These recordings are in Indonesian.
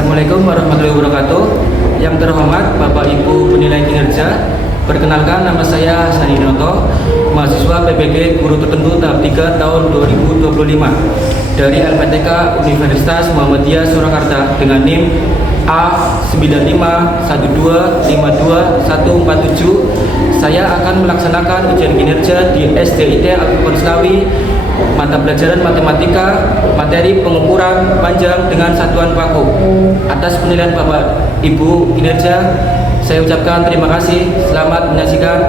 Assalamualaikum warahmatullahi wabarakatuh. Yang terhormat Bapak Ibu penilai kinerja, perkenalkan nama saya Sani Noto, mahasiswa PPG Guru Tertentu tahap 3 tahun 2025 dari LPTK Universitas Muhammadiyah Surakarta dengan NIM A951252147. Saya akan melaksanakan ujian kinerja di SDIT Al-Quran Slawi, mata pelajaran matematika, materi pengukuran panjang dengan satuan baku. Atas penilaian Bapak Ibu kinerja, saya ucapkan terima kasih. Selamat menyaksikan.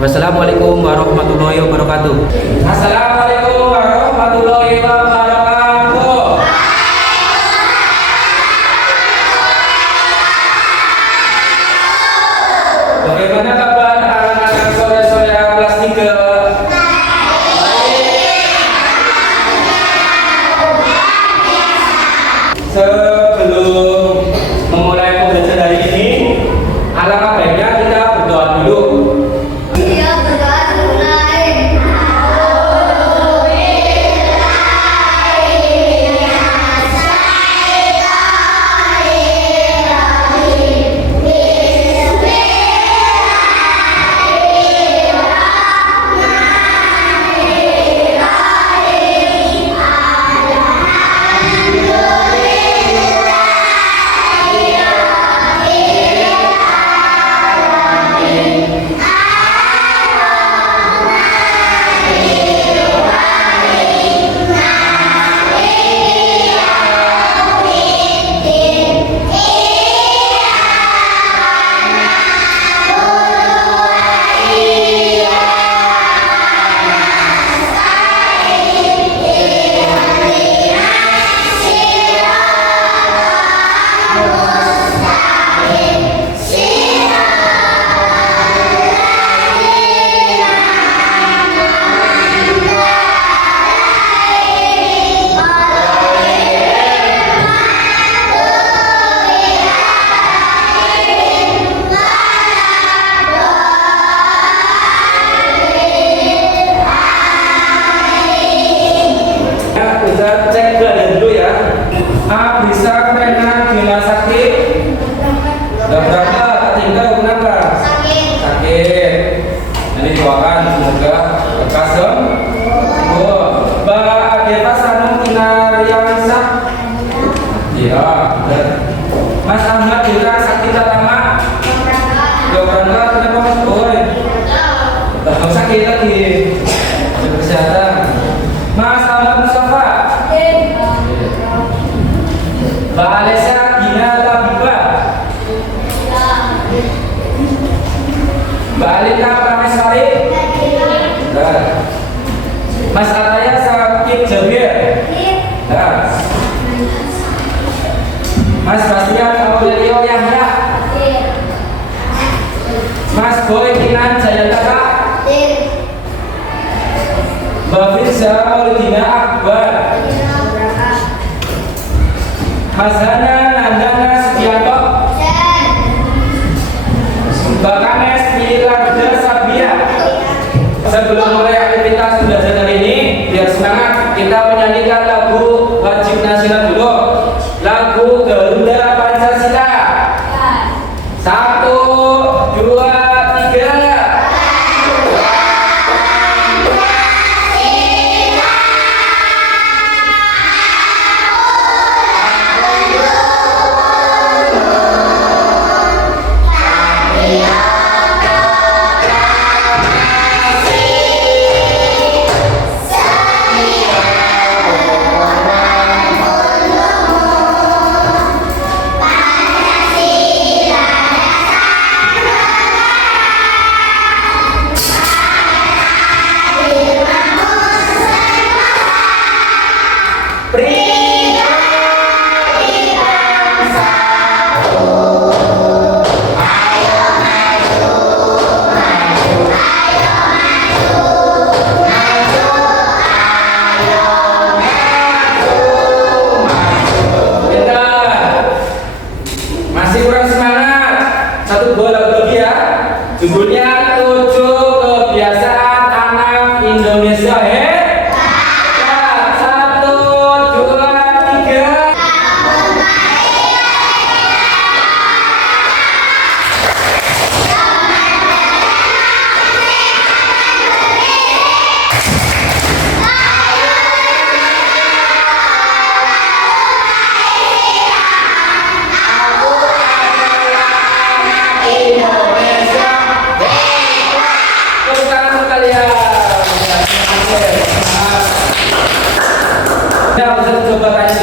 Wassalamualaikum warahmatullahi wabarakatuh. Assalamualaikum warahmatullahi wabarakatuh. Bagaimana kabar anak-anak saudara-saudara kelas 3? Sebelum memulai pembelajaran hari ini, alangkah baiknya kita berdoa dulu. Bisa pernah gila sakit? Gak berapa, tinggal kenapa? Sakit. Nanti doakan semoga lekas dong. Mbak Adeva Sanung Kinariansa. Iya. Mas Ahmad juga sakit lama. Gak berapa, kenapa Mas Boy? Gak sakit lagi. Kesehatan. Mas Ahmad Mustafa. Mbak Alesya Gina Labibah. Mbak Alika Prameswari. Mas Ataya Sakit Jabir. Mas Bastian Aurelio Yahya. Mas Boy Kinan Jayantaka. Mbak Firza Maulidina Akbar. Mas Hana Nandana Setianto. Mbak Kanes Milarda Sabia. Sebelum mulai aktivitas belajar hari ini, biar semangat, kita menyanyikan lagu wajib nasional dulu. Lagu Garuda Pancasila. 1, 2, 3.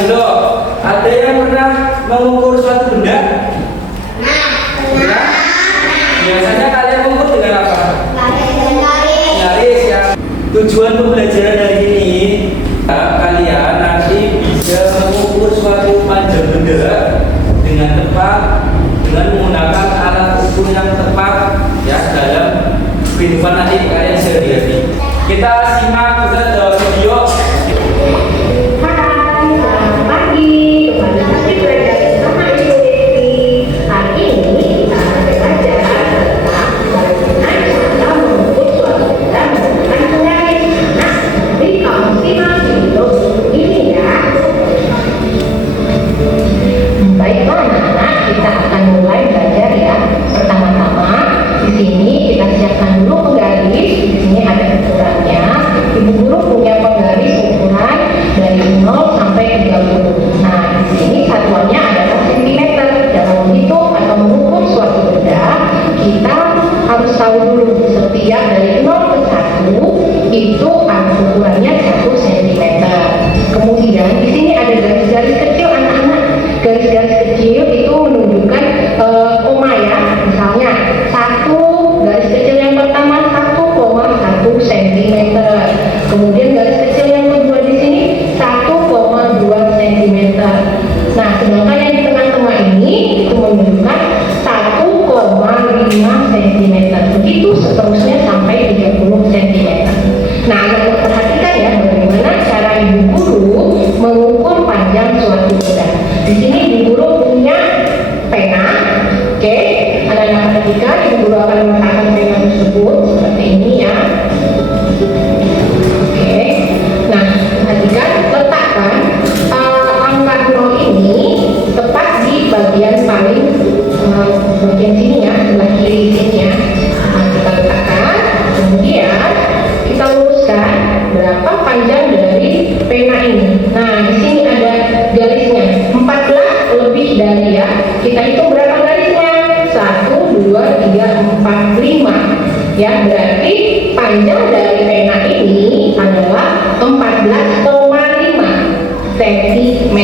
dulu. Ada yang pernah mengukur suatu benda? Nah, biasanya kalian mengukur dengan apa? Garis ya. Tujuan pembelajaran hari ini, kalian nanti bisa mengukur suatu panjang benda dengan tepat, dengan menggunakan alat ukur yang tepat ya dalam kehidupan nanti kalian sehari-hari. Kita simak dalam video. Ya, berarti panjang dari pena ini adalah 14,5 cm.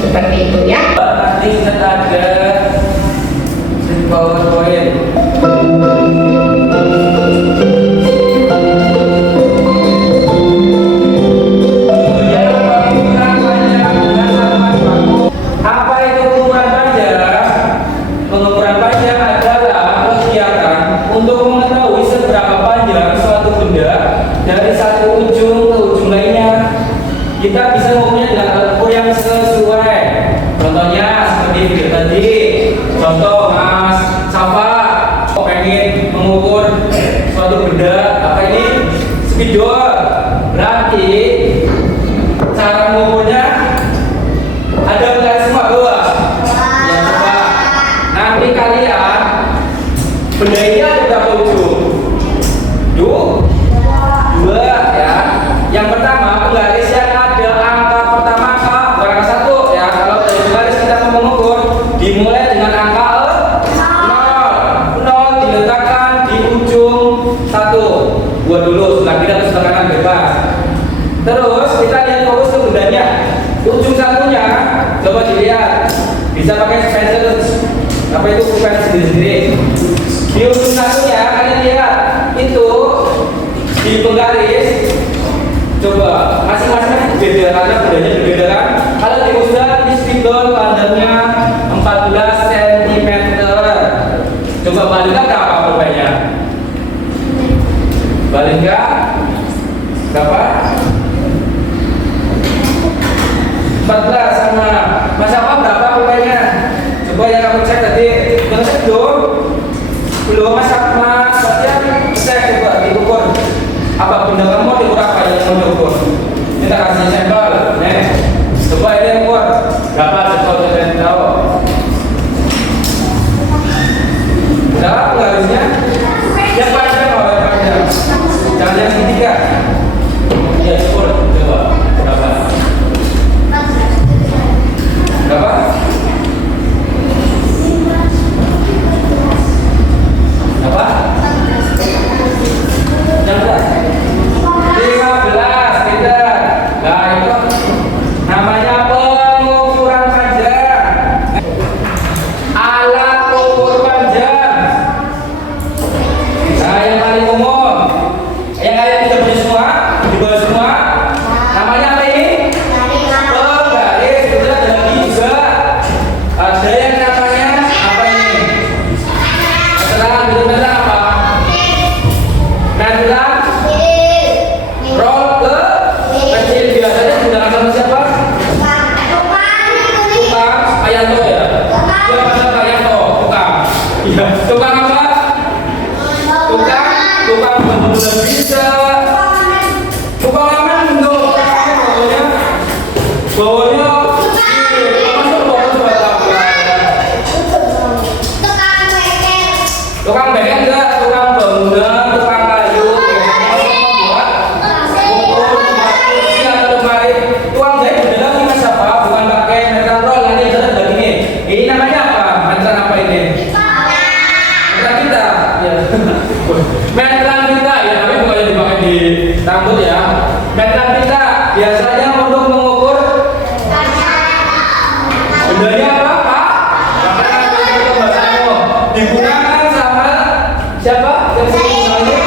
Seperti itu ya. Nanti kita ada PowerPoint. Apa itu pengukuran panjang? Pengukuran panjang adalah kegiatan untuk mengetahui seberapa panjang suatu benda dari satu ujung ke ujung lainnya. Kita bisa mengukurnya dengan alat ukur yang sesuai. Contohnya seperti video tadi. Contoh Mas Safa pengen mengukur suatu benda, apa ini? Spidol. Berarti cara mengukurnya ada belas semua dua. Ya coba. Nanti kalian benda ini ada berapa ujung? Dua ya. Yang pertama penggaris yang ada angka pertama bukan angka 1 ya. Kalau dari penggaris kita mau mengukur dimulai dengan angka 0 diletakkan di ujung 1. Buat dulu setelah kita terus kanan bebas. Terus kita lihat fokus ke bendanya. Ujung satunya coba dilihat. Bisa pakai pencil. Apa itu bukan sendiri-sendiri. Di ujung satunya kalian lihat itu di penggaris. Coba masing-masing beda karena bendanya berbeda kan. Kalau di usaha di spidol panjangnya 14 cm. Coba balikkan berapa pulpennya? Balikkan berapa? 14 sama. Mas apa berapa pulpennya? Coba yang kamu cek tadi. Belum cek belum? Belum mas cek coba diukur. Apa benda kamu mau diukur apa yang mau diukur? Kita kasih sampel. Nih, coba ini ukur. Berapa coba kalian tahu? Berapa penggarisnya? Yang panjang kalau yang panjang. Jangan yang segitiga. Ya ukur. Coba berapa? Berapa? Berapa? Yang berapa? 15 kita. Nah itu namanya apa? Meteran apa ini? Meteran kita. Ya. Meteran kita ya, tapi bukannya dipakai di rambut ya. Meteran kita biasanya untuk mengukur bendanya apa, Pak? Digunakan sama siapa? Yang sering namanya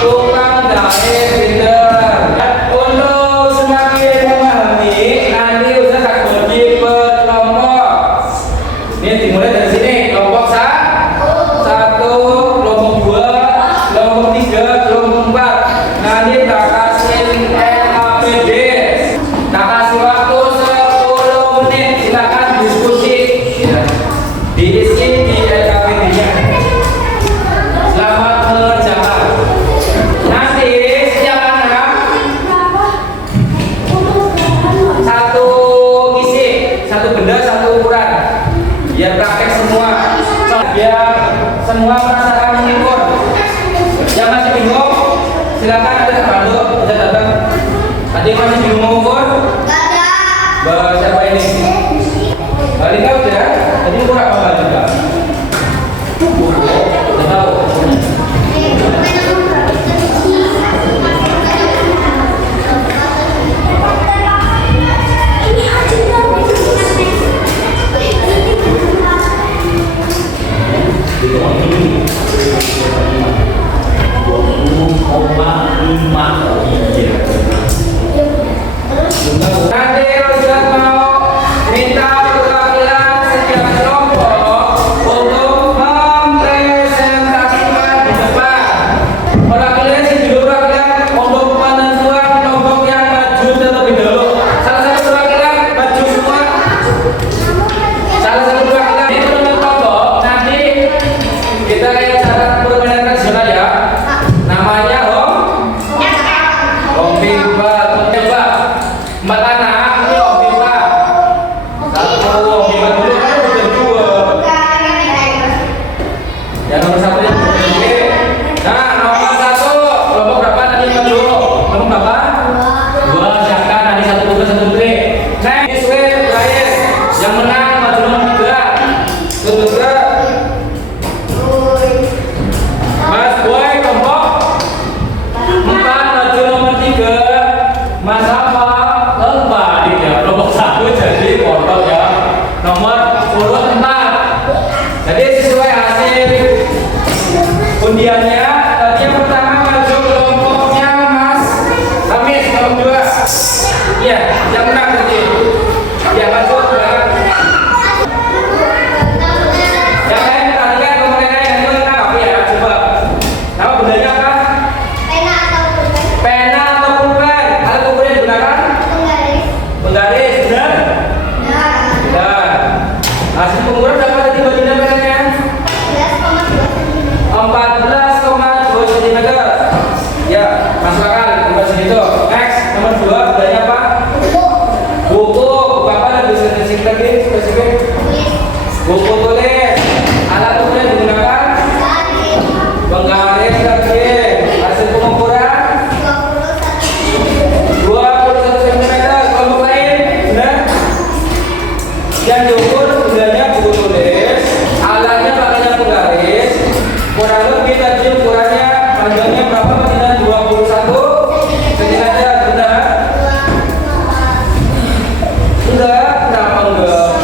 tukang jahit, pinter. Untuk semakin memahami, nanti Ustaz akan bagi per kelompok. Ini dimulai dari sini, kelompok satu, kelompok dua, kelompok tiga, kelompok empat. Nanti tak kasih LAPD, tak kasih waktu 10 menit, silakan diskusi. Ya. Diisi di LKPD-nya. Selamat mengerjakan. Nanti setiap anak satu isi, satu benda, satu ukuran. Biar praktek semua. Biar semua merasakan mengukur. Yang masih bingung, silakan ada bantu, bisa datang. Ada yang masih bingung mengukur? Bawa siapa ini? Balika udah? Tadi ukur apa Balika? Udah tahu? Nanti Ustaz mau minta perwakilan setiap kelompok untuk mempresentasikan di depan. Perwakilan dulu perwakilan untuk penentuan kelompok yang maju terlebih dahulu. Salah satu perwakilan maju semua. Salah satu perwakilan ini menentukan kelompok. Nanti kita kayak cara permainan tradisional ya. Namanya Om Bimba. Coba 4 anak, ini Om Bimba. Satu Om Bimba dulu kan udah 2. Yang nomor 1 yang oke. Nah, nomor 1 kelompok berapa tadi maju? Kelompok berapa? 2. Silakan nanti 1 tugas 1 trik. Next wave terakhir. Yang menang maju nomor 3. Tutup. Mas Boy kelompok 4 maju nomor 3. Mas apa? Kembali ya kelompok 1 jadi pondok ya. Nomor urut 4. Jadi sesuai hasil undiannya tadi yang pertama maju kelompoknya Mas Hamis kelompok 2. Iya, yang menang tadi. Ya maju ya. Yang lain perhatikan kelompok lain yang menang apa ya? Coba. Nama bendanya apa? Pena atau pulpen? Alat ukur yang digunakan? Penggaris, benar? Benar. Hasil pengukuran berapa tadi bagian penanya? 14,2 cm. Ya, masuk akal. Nomor segitu. Next, nomor 2 bendanya apa? Buku. Buku apa lebih spesifik lagi? Spesifik. Buku tulis. Alat ukur yang digunakan? Penggaris lagi. Hasil pengukuran? 21 cm. Kelompok lain, benar? Yang diukur bendanya buku tulis, alatnya pakainya penggaris. Kurang lebih tadi ukurannya panjangnya berapa? Panjangnya 21 cm. Benar? Sudah berapa enggak?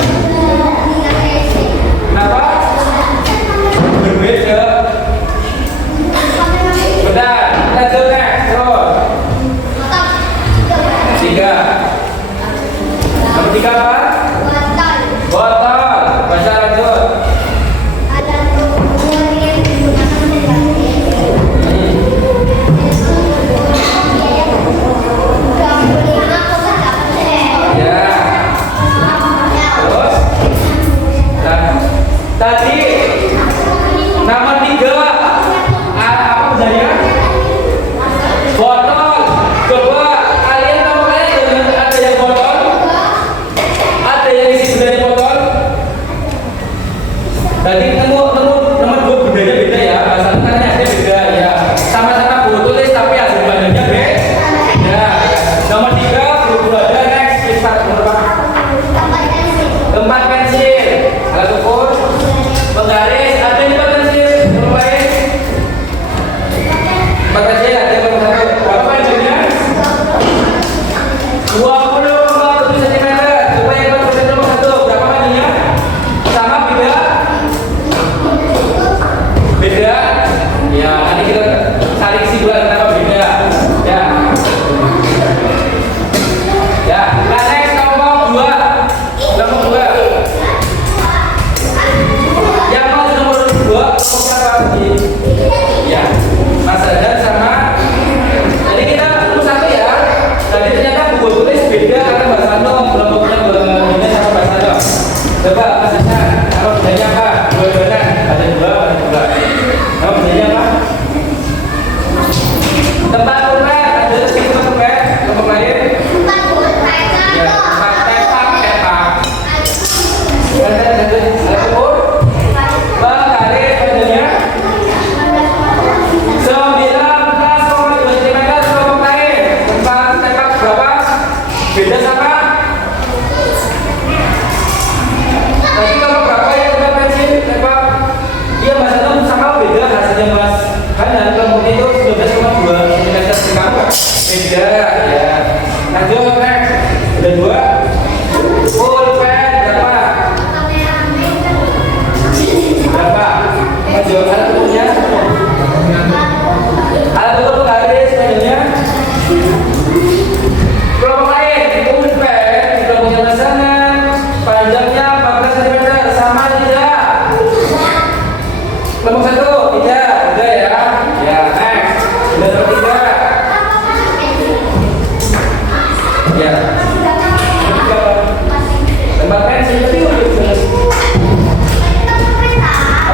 tempat pensil tadi udah.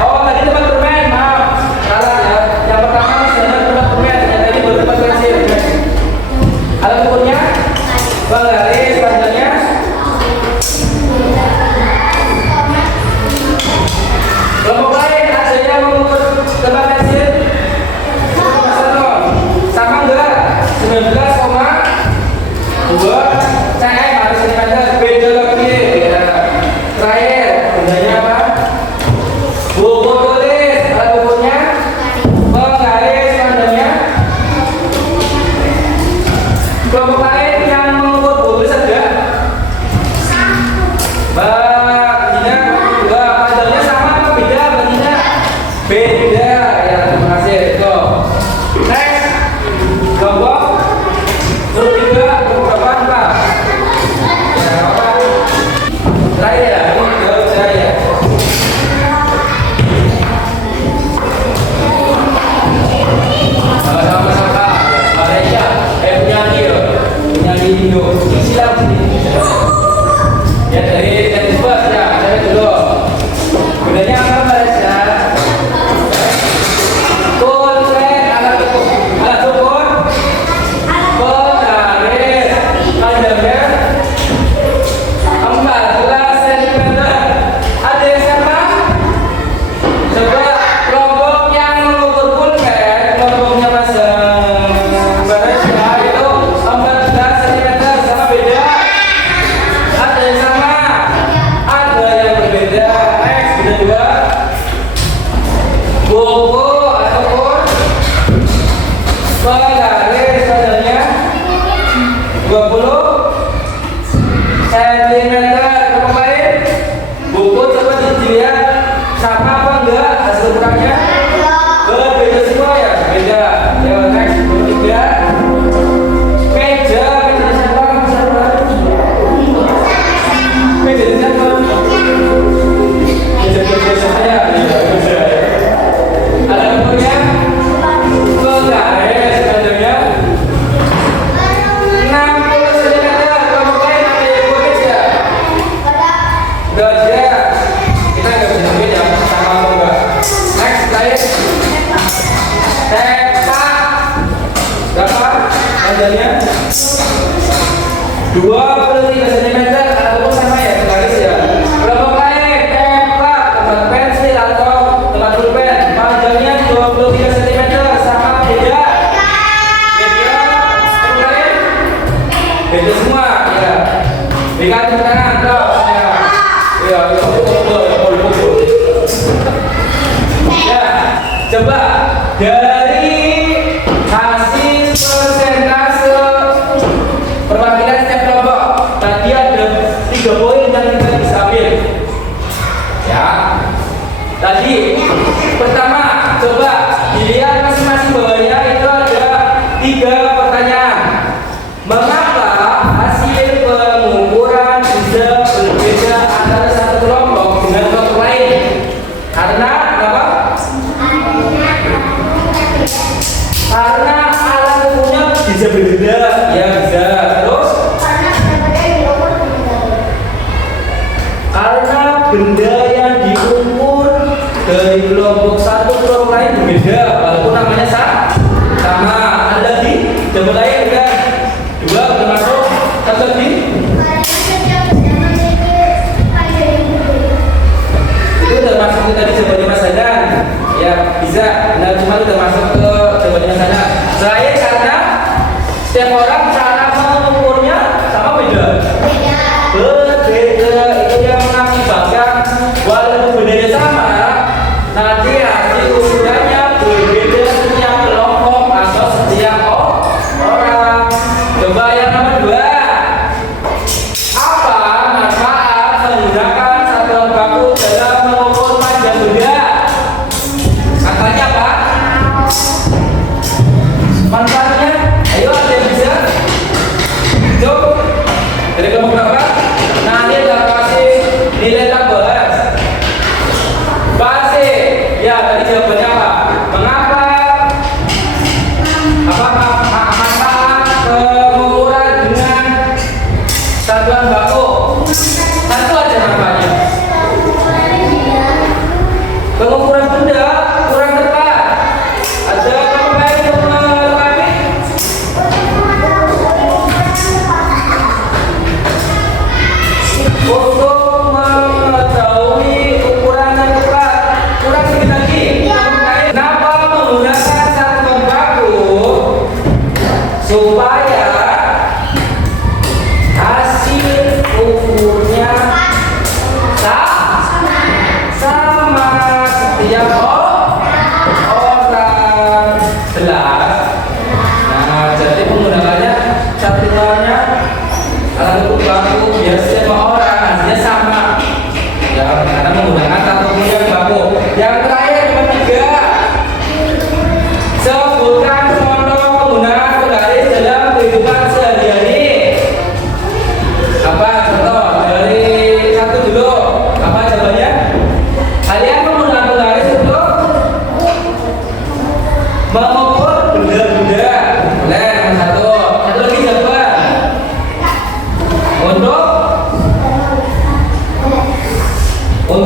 Oh, tadi tempat permen, maaf. Salah ya. Yang pertama sebenarnya tempat permen, yang tadi baru tempat pensil. Alat ukurnya garis panjangnya. Kelompok lain ada yang mengukur tempat pensil. Sama enggak? 19,2 cm harus cm. Beda lagi ya. Terakhir bendanya apa? Buku tulis. Alat ukurnya penggaris panjangnya. Kelompok lain yang mengukur buku tulis ada? Baginya dua. Panjangnya sama apa beda? Baginya beda ya. Terima kasih. Go. Next. Kelompok grup 3, grup berapa? Ya, apa? Terakhir ya, ini jauh saya. Sama-sama sapa. Malaysia, penyanyi loh. Penyanyi Indo. Silam sini. Ya dari bus ya, saya dulu. Bedanya apa Malaysia? Konsep alat ukur. Alat ukur penggaris panjangnya 14 cm. Ada yang sama? Coba kelompok yang mengukur pulpen, kelompoknya Mas Malaysia itu 14 cm, sama beda? Ada yang sama? Ada yang berbeda. Next, beda dua. Buku ataupun penggaris panjangnya 20 cm. Kelompok lain, buku coba dilihat sama apa enggak hasil ukurannya? Berbeda semua ya? Beda. Ya, next, nomor 3. Meja, meja siapa? Meja siapa? Meja saya. Ya, ada nomornya? Penggaris panjangnya 60 cm. Kelompok lain ada yang boleh ya? Enggak ada. Kita nggak bisa beda sama apa enggak. Next, lain. Tepak. Berapa panjangnya? 23 cm. Ataupun sama ya, garis ya. Kelompok lain, tepak, tempat pensil atau tempat pulpen. Panjangnya 23 cm. Sama beda? Beda. Kelompok lain? Beda semua ya. Berikan tepuk tangan dong ya. Ya, pukul. Ya, coba dari hasil persentase perwakilan setiap kelompok. Tadi ada 3 poin yang kita bisa ambil. Ya. Tadi pertama, coba dilihat masing-masing bawahnya itu ada 3 pertanyaan. Mengapa hasil pengukuran bisa berbeda antara satu kelompok dengan kelompok lain? Karena apa? Karena alat ukurnya bisa berbeda, ya bisa. Terus? Karena benda yang diukur dari kelompok satu ke kelompok lain berbeda, walaupun namanya sama. Ada lagi? Coba lain udah 2 udah masuk. Satu lagi? Itu udah masuk ke tadi jawabannya Mas Hadan. Ya bisa. Nah cuma udah masuk ke jawabannya Mas Hadan. Selain karena setiap orang cara mengukurnya sama beda. Berbeda. Itu yang mengakibatkan walaupun bendanya sama, nanti hasil ukurannya berbeda setiap kelompok atau setiap orang.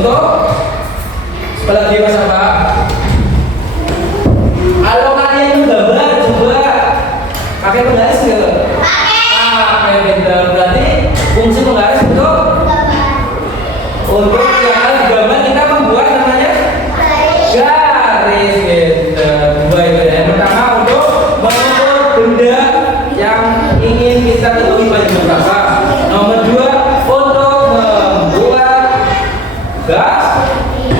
Untuk apalagi Mas apa? Kalau kalian menggambar coba pakai penggaris nggak? Pakai pintar. Berarti fungsi penggaris untuk yang gambar kita membuat namanya garis gitu. Baik, yang pertama untuk mengukur benda yang ingin kita ketahui pada berapa. Nomor 2 untuk membuat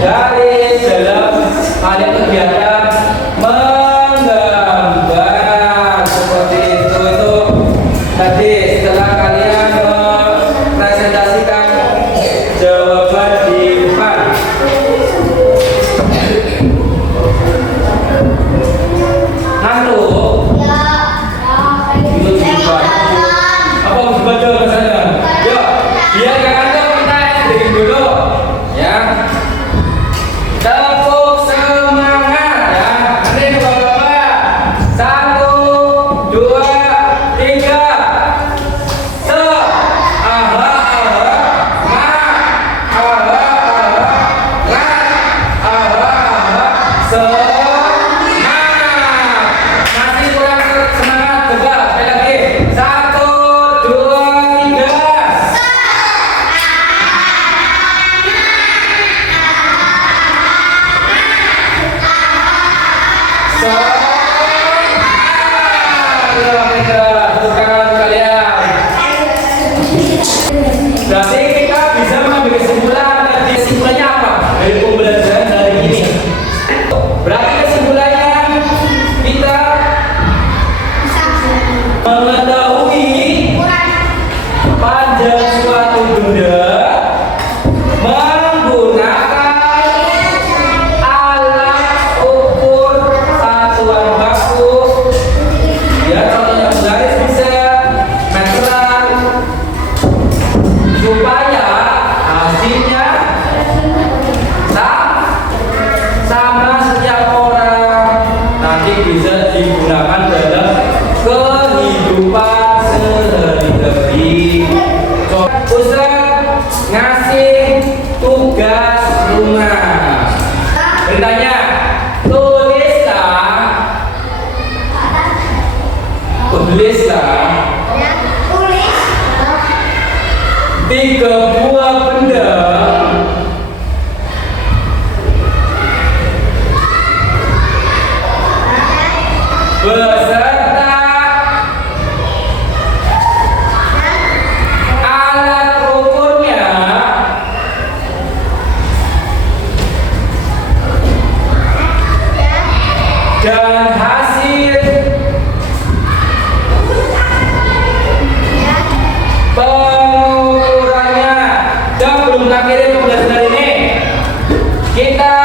garis dalam hal kegiatan menggambar seperti itu tadi setelah kalian mempresentasikan jawaban di depan. Ngantuk? Apa harus baca bahasanya? Yuk, biar gak ngantuk kita sedikit dulu ya. Tepuk semangat ya. Ini bapak-bapak. 1, 2, 3. Masih kurang semangat, coba sekali lagi. 1, 2, 3. Berarti kita bisa mengambil kesimpulan. Kesimpulannya apa dari pembelajaran hari ini? Berarti kesimpulannya kita mengetahui panjang suatu benda menggunakan alat ukur satuan baku. Ya, contohnya penggaris bisa meteran supaya hasilnya sama setiap orang nanti bisa digunakan dalam kehidupan sehari-hari. Ustaz ngasih tugas rumah. Perintahnya tulislah 3 buah benda beserta alat ukurnya dan hasil pengukurannya. Sebelum akhirnya pembelajaran ini kita